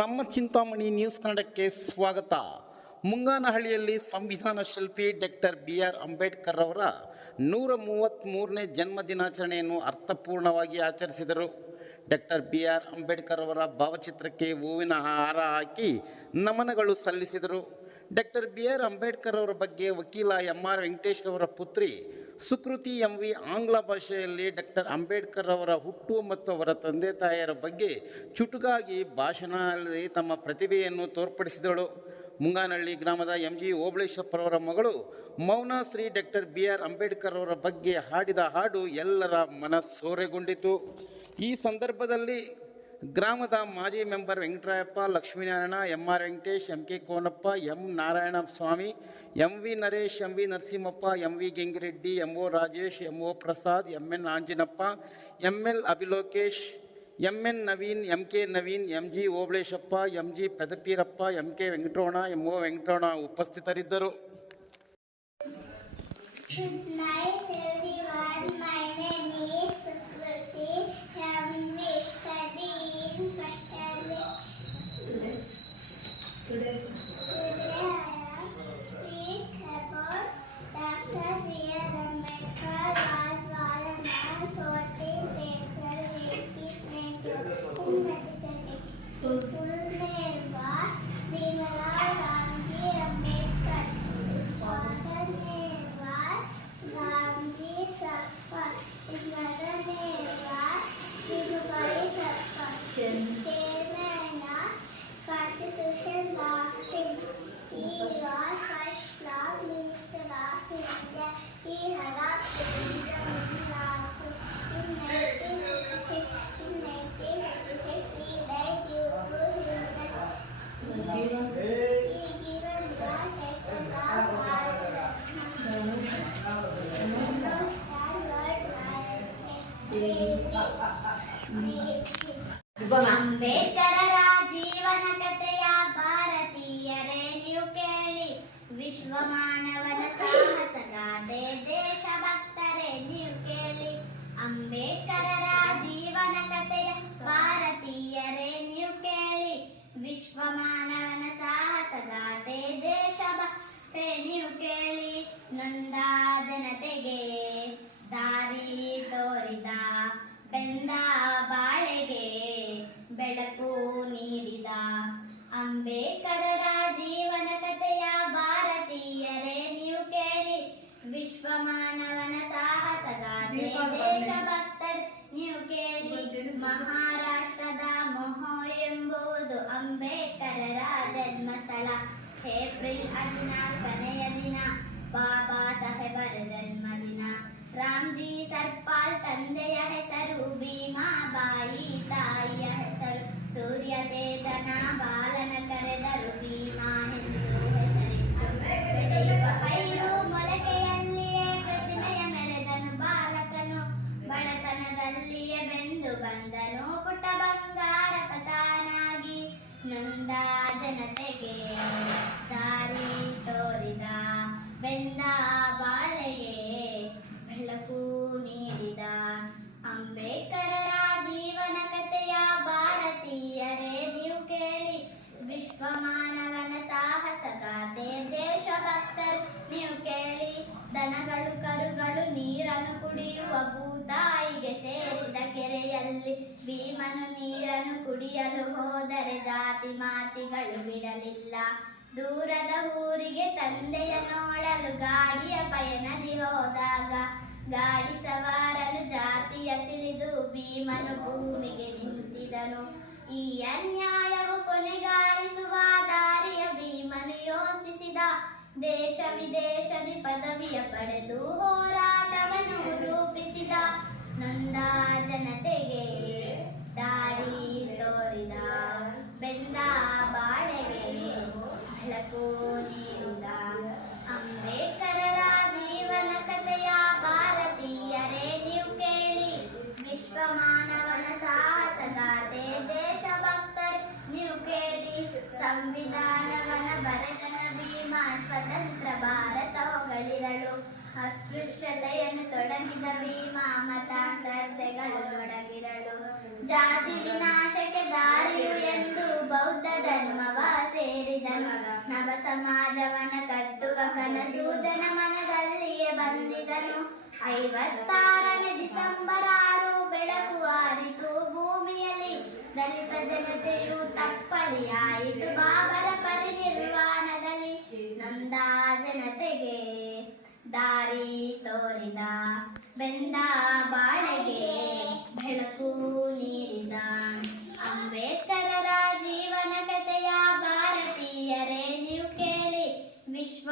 ನಮ್ಮ ಚಿಂತಾಮಣಿ ನ್ಯೂಸ್ ಕನ್ನಡಕ್ಕೆ ಸ್ವಾಗತ. ಮುಂಗಾನಹಳ್ಳಿಯಲ್ಲಿ ಸಂವಿಧಾನ ಶಿಲ್ಪಿ ಡಾಕ್ಟರ್ ಬಿ ಆರ್ ಅಂಬೇಡ್ಕರ್ ಅವರ ನೂರ ಮೂವತ್ತ್ಮೂರನೇ ಜನ್ಮ ದಿನಾಚರಣೆಯನ್ನು ಅರ್ಥಪೂರ್ಣವಾಗಿ ಆಚರಿಸಿದರು. ಡಾಕ್ಟರ್ ಬಿ ಆರ್ ಅಂಬೇಡ್ಕರ್ ಅವರ ಭಾವಚಿತ್ರಕ್ಕೆ ಹೂವಿನ ಹಾರ ಹಾಕಿ ನಮನಗಳು ಸಲ್ಲಿಸಿದರು. ಡಾಕ್ಟರ್ ಬಿ ಆರ್ ಅಂಬೇಡ್ಕರ್ ಅವರ ಬಗ್ಗೆ ವಕೀಲ ಎಂ ಆರ್ ವೆಂಕಟೇಶ್ ಅವರ ಪುತ್ರಿ ಸುಕೃತಿ ಎಂ ವಿ ಆಂಗ್ಲ ಭಾಷೆಯಲ್ಲಿ ಡಾಕ್ಟರ್ ಅಂಬೇಡ್ಕರ್ ಅವರ ಹುಟ್ಟು ಮತ್ತು ಅವರ ತಂದೆ ತಾಯಿಯರ ಬಗ್ಗೆ ಚುಟುಕಾಗಿ ಭಾಷಣದಲ್ಲಿ ತಮ್ಮ ಪ್ರತಿಭೆಯನ್ನು ತೋರ್ಪಡಿಸಿದಳು. ಮುಂಗಾನಹಳ್ಳಿ ಗ್ರಾಮದ ಎಂ ಜಿ ಓಬಳೇಶ್ವರವರ ಮಗಳು Mouna Shri doctor B R Ambedkar ಅವರ ಬಗ್ಗೆ ಹಾಡಿದ ಹಾಡು ಎಲ್ಲರ ಮನಸ್ಸೋರೆಗೊಂಡಿತು. ಈ ಸಂದರ್ಭದಲ್ಲಿ ಗ್ರಾಮದ ಮಾಜಿ member Venkatarayappa, Lakshminarayana M R Venkatesh M K Konappa M Narayana Swamy M V Naresh M V Narasimhappa M V Gengireddy M O Rajesh M O Prasad M N Anjinappa M L Abhilokesh M N Naveen M K Naveen M G Obaleshappa M G Pedapirappa M K Venkataramana M O Venkataramana ಉಪಸ್ಥಿತರಿದ್ದರು ಅಂಬೇಡ್ಕರರ ಜೀವನ ಕಥೆಯ ಭಾರತೀಯರೇ ನೀವು ಕೇಳಿ ವಿಶ್ವ ಮಾನವನ ದೇಶ ಭಕ್ತರೇ ನೀವು ಕೇಳಿ. ಅಂಬೇಡ್ಕರರ ಜೀವನ ಕಥೆಯ ಭಾರತೀಯರೇ, ನೀವು ಕೇಳಿ. ವಿಶ್ವ ಮಾನವನ ದೇಶ ದೇಶಭಕ್ತರೇ, ನೀವು ಕೇಳಿ. ನೊಂದ ಜನತೆಗೆ ದಾರಿ ತೋರಿದ ಬೆಂದ ಬಾಳೆಗೆ ಬೆಳಕು ನೀಡಿದ ಅಂಬೇಡ್ಕರರ ಮಾನವನ ಸಾಹಸಗಾಥೆ ದೇಶಭಕ್ತ ನೀವು ಕೇಳಿ ಮಹಾರಾಷ್ಟ್ರದ ಮೊಹೋ ಎಂಬುದು ಅಂಬೇಡ್ಕರರ ಜನ್ಮಸ್ಥಳ. ಏಪ್ರಿಲ್ ಹದಿನಾಲ್ಕನೆಯ ದಿನ ಬಾಬಾ ಸಾಹೇಬರ ಜನ್ಮದಿನ. ರಾಮ್ಜಿ ಸರ್ಪಾಲ್ ತಂದೆಯ ಹೆಸರು ಭೀಮಾಬಾಯಿ ತಾಯಿಯ ಹೆಸರು. ಸೂರ್ಯ ತೇಜನ ಬಾಲನ ಕರೆದರು ಭೀಮಾ ಜನತೆಗೆ ಭೀಮನು ನೀರನ್ನು ಕುಡಿಯಲು ಹೋದರೆ ಜಾತಿ ಮಾತಿಗಳು ಬಿಡಲಿಲ್ಲ. ದೂರದ ಊರಿಗೆ ತಂದೆಯ ನೋಡಲು ಗಾಡಿಯ ಪಯಣದಿ ಹೋದಾಗ ಗಾಡಿ ಸವಾರನು ಜಾತಿಯ ತಿಳಿದು ಭೀಮನು ಭೂಮಿಗೆ ನಿಂತಿದನು. ಈ ಅನ್ಯಾಯವು ಕೊನೆಗಾಯಿಸುವ ದಾರಿಯ ಭೀಮನು ಯೋಚಿಸಿದ. ದೇಶ ವಿದೇಶದಿ ಪದವಿಯ ಪಡೆದು ಹೋರಾಟವನ್ನು ರೂಪಿಸಿದ. ನಂದಾ ಜನತೆಗೆ ಸ್ವತಂತ್ರ ಭಾರತ ಹೊಗಳಿರಲು ಅಸ್ಪೃಶ್ಯತೆಯನ್ನು ತೊಡಗಿದ ಭೀಮ ಮತಾಂತರತೆಗಳು ತೊಡಗಿರಲು ಜಾತಿ ವಿನಾಶಕ್ಕೆ ದಾರಿಯು ಎಂದು ಬೌದ್ಧ ಧರ್ಮವ ಸೇರಿದನು. ನವ ಸಮಾಜವನ ಕಟ್ಟುವ ಕನಸು ಜನ ಮನದಲ್ಲಿಯೇ ಬಂದಿದನು. ಐವತ್ತಾರನೇ ಡಿಸೆಂಬರ್ ಆರು ಬೆಳಕು ಆರಿತು. ಭೂಮಿಯಲ್ಲಿ ದಲಿತ ಜನತೆಯು ತಪ್ಪಲಿಯಾಯಿತು. ಬಾಬರ ಪರಿನಿರ್ವಾಣದಲ್ಲಿ ಬೆಂದ ಬಾಳೆಗೆ ಬೆಳಕು ನೀಡಿದ. ಅಂಬೇಡ್ಕರರ ಜೀವನ ಕಥೆಯ ಭಾರತೀಯರೇ ನೀವು ಕೇಳಿ ವಿಶ್ವ